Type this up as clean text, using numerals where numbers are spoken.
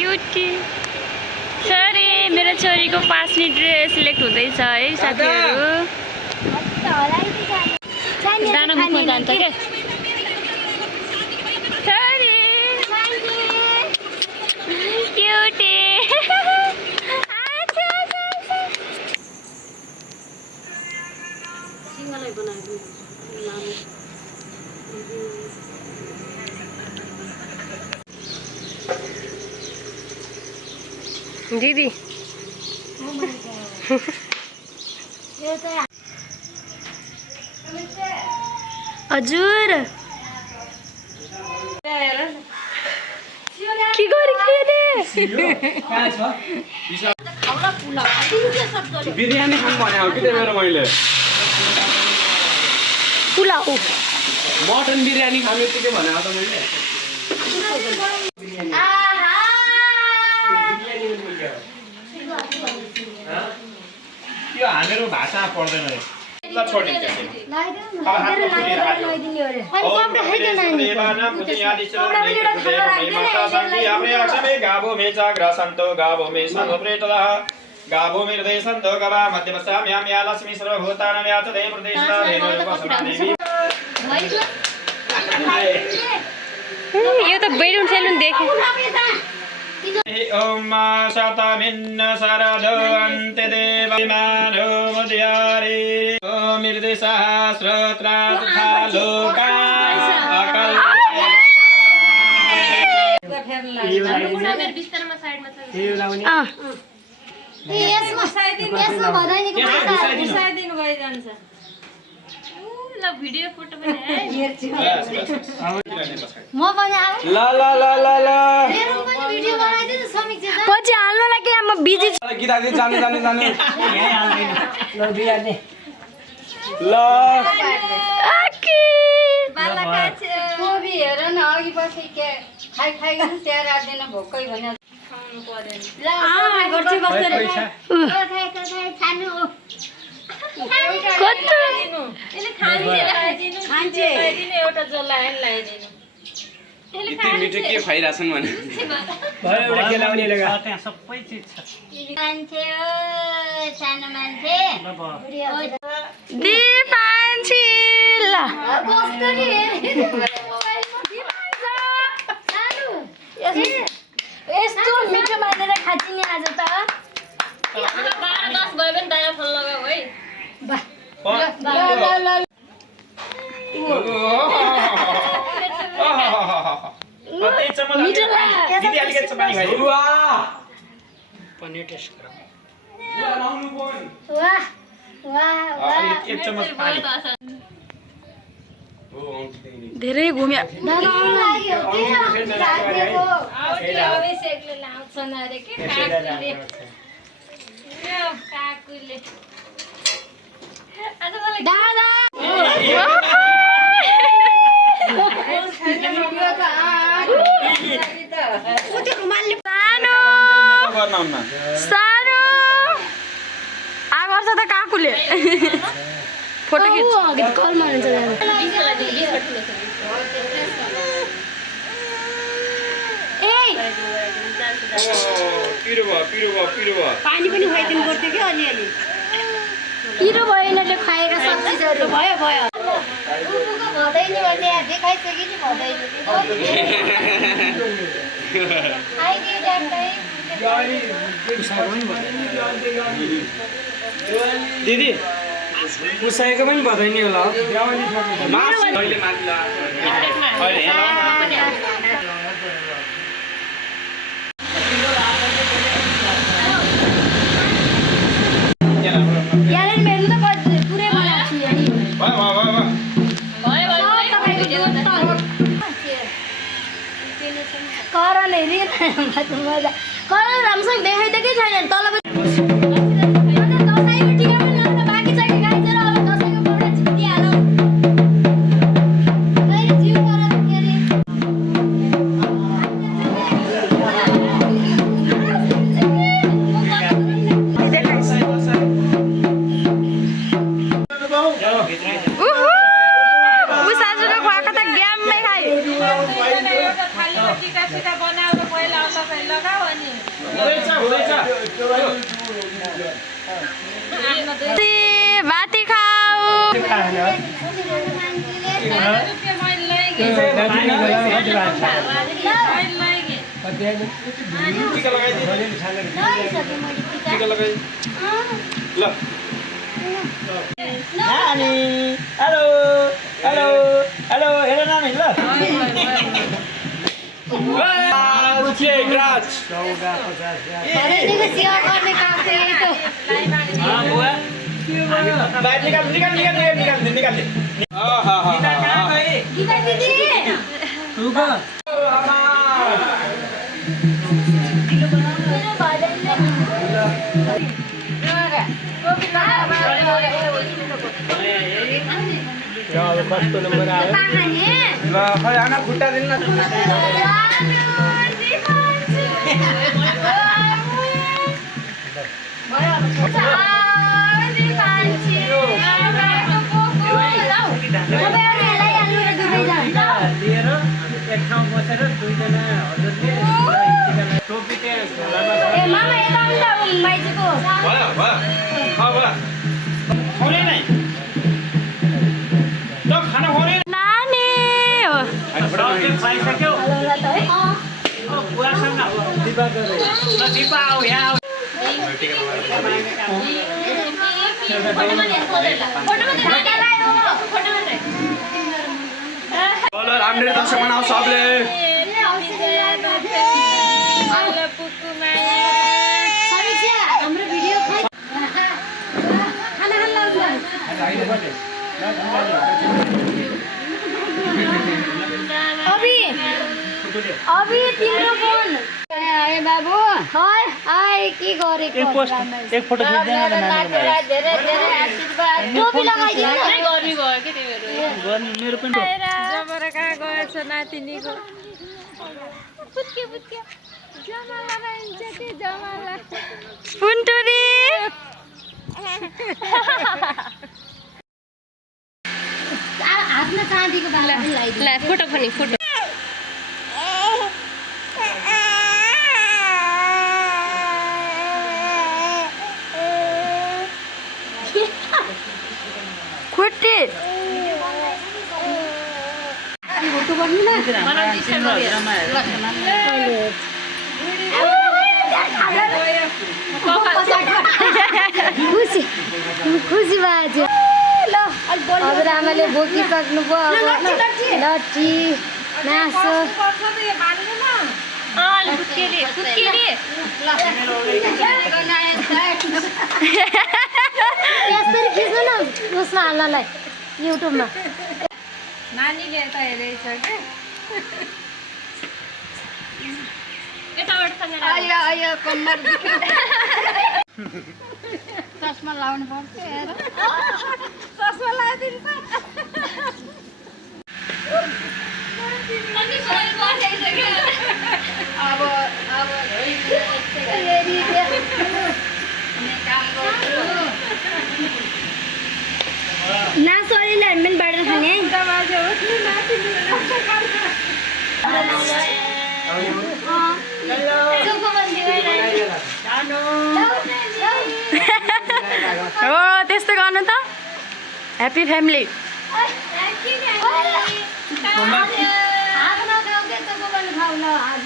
cutie छोरी मेरो छोरीको 5 मिनट सिलेक्ट हुँदैछ है साथीहरू दाना मुखमा जान्छ के छोरी क्युटी सिंहलाई बनाएको लामो दीदी हजुर के गरेको बिरयानी खानु भने हो कि त्यही भएर मैले पुलाउ मटन बिरयानी खानु यतिकै भने त मैले यो हाम्रो भाषा पर्दैन रे ल छोडिन्छ गाभो मेचा ग्रासन्तो गाभो मे सङ्गप्रेतलः गाभो निर्देशन्तो गवा मध्यमस्याम्यां या लक्ष्मी सर्वभूतानां या च देवप्रदेशना देवी यो त बैलुन सेलुन देखे ओम शतमिन्न शरदो अन्ते देवमानो मध्यारे ओम निर्देशः श्रोत्रा तथा लोका अकल भिडियो फोटो पनि पछि हाल्नु लागि म बिजी गीता दि जाने जाने जाने ल आकी बालाका कोबी हेर न अघि पछि के खाइ खाइ गर्नु त्यहाँ राख्दैन भोकै भने खानु पर्दैन ल गर्छु कस्तो रे खानु कस्तो यसले खान्छ खान्छ एउटा जलाएन लगाइदिनु यति मिठो के खुवाइराछन् भने भयो एउटा खेलाउने लगा त्यहाँ सबै चीज छ मान्छे ओ सानो मान्छे दि पान्छी ल कस्तो नि यस्तो मिठो मानेर खाछि नि आज त 12-10 भयो भने दाया फल लगाऊ है पनीर टेस्ट गरौँ एक चम्मच पानी धेरै घुम्या अभिषेकले लाउँछन् अरे के काकुले आज मलाई दादा सानो आगर्छ त काकुले फोटो खिच्छ कल मान्छ पानी पनि खुवाइदिनु पर्थ्यो कि अलिअलि पिरो भयो यिनीहरूले खाएका सब्जीहरू भयो भयो भदैनी भने देखाइसक्यो नि भदैनी खाइदियो जान्दै दिदी उसैको पनि भदैनी होला मास अहिले मान्ला अहिले करण हेरि राम्रोसँग देखाइदिएकै छैन तल बाँकी छ कि गाई र अब दसैँको पौडा छिटिहालौँ जिउ कर के अरे बनाएर पहिला भाती खाऊ हेलो हेलो हेलो हेलो नानी ल कस्तो नम्बर आयो ल खै आना खुट्टा दिन्न लिएर एक ठाउँ बसेर दुईजना हजुरले टोपी नानी हो रामले दसैँ मनाऊ सबले अभी तिम्रो फोन ए बाबु हाय हाय के गरेको एक फोटो खिच्दैन धेरै धेरै आशीर्वाद टोपी लगाइदिनु गर्मी भयो के तिमीहरू गर्नु मेरो पनि जमरा कहाँ गएछ नातिनीको पुत्के पुत्के जमरा रहन्छ के जमरा पुन्टुरी हातमा चाँदीको बाला पनि लगाइदिनु ल फोटो पनि फोटो खुट्टी खुसी खुसी बाजे हजुरआमाले बोकिसक्नु भयो अब लट्ठी मासु यसरी खिच्नु न उसमा हाल्नलाई युट्युबमा नानीले त हेरेछ के आयो आयो कम्मर चस्मा लाउनु पर्छ हेर चस्मा लगाइदिन्छ अब नासरीलाई हामी पनि बाँडेर खाने हो त्यस्तो गर्नु त ह्याप्पी फ्यामिली खाऊ ल आज